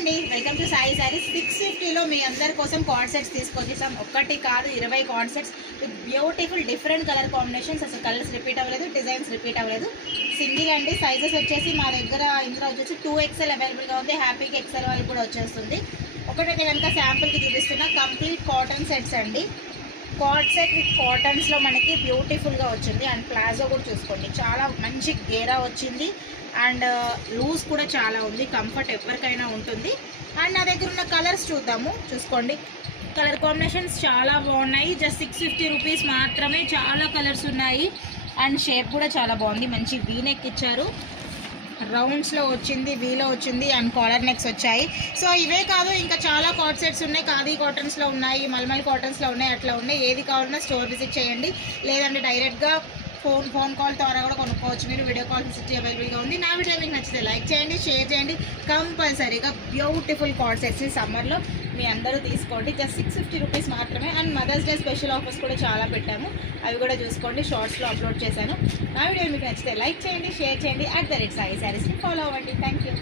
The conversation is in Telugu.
అండి, వెల్కమ్ టు సాయి సారీస్. 650లో మీ అందరి కోసం కార్డ్ సెట్స్ తీసుకొచ్చేసాం. ఒక్కటి కాదు 20 card sets with beautiful different colour combinations. అసలు కలర్స్ రిపీట్ అవ్వలేదు, డిజైన్స్ రిపీట్ అవ్వలేదు. సింగిల్ అండి. సైజెస్ వచ్చేసి మా దగ్గర ఇందులో వచ్చేసి 2XL అవైలబుల్గా ఉంది. హ్యాపీగా XL వాళ్ళు కూడా వచ్చేస్తుంది. ఒకటైతే కనుక శాంపుల్కి చూపిస్తున్నా. కంప్లీట్ కాటన్ సెట్స్ అండి. కార్డ్ సెట్ విత్ కాటన్స్లో మనకి బ్యూటిఫుల్గా వచ్చింది. అండ్ ప్లాజో కూడా చూసుకోండి, చాలా మంచి గేరా వచ్చింది. అండ్ లూజ్ కూడా చాలా ఉంది, కంఫర్ట్ ఎవరికైనా ఉంటుంది. అండ్ నా దగ్గర ఉన్న కలర్స్ చూసుకోండి. కలర్ కాంబినేషన్స్ చాలా బాగున్నాయి. జస్ట్ 650 రూపీస్ మాత్రమే. చాలా కలర్స్ ఉన్నాయి. అండ్ షేప్ కూడా చాలా బాగుంది. మంచి వీ నెక్ ఇచ్చారు, రౌండ్స్లో వచ్చింది, వీలో వచ్చింది. అండ్ కాలర్ నెక్స్ వచ్చాయి. సో ఇవే కాదు, ఇంకా చాలా కార్డ్ సెట్స్ ఉన్నాయి. ఖాదీ కాటన్స్లో ఉన్నాయి, మల్మల్ కాటన్స్లో ఉన్నాయి. అట్లా ఉన్నాయి. ఏది కావాలన్నా స్టోర్ విజిట్ చేయండి, లేదంటే డైరెక్ట్గా ఫోన్ కాల్ ద్వారా కూడా కొనుక్కోవచ్చు. మీరు వీడియో కాల్ ఫెసిలిటీ అవైలబుల్గా ఉంది. నా వీడియో మీకు నచ్చితే లైక్ చేయండి, షేర్ చేయండి. కంపల్సరీగా బ్యూటిఫుల్ కార్డ్ సెట్స్ సమ్మర్లో మీ అందరూ తీసుకోండి. జస్ట్ 650 రూపీస్ మాత్రమే. And mother's day special offers కూడా చాలా పెట్టాము, అవి కూడా చూసుకోండి. షార్ట్స్లో అప్లోడ్ చేశాను. నా వీడియో మీకు నచ్చితే లైక్ చేయండి, షేర్ చేయండి. @సాయి సారీస్ని ఫాలో అవ్వండి. Thank you.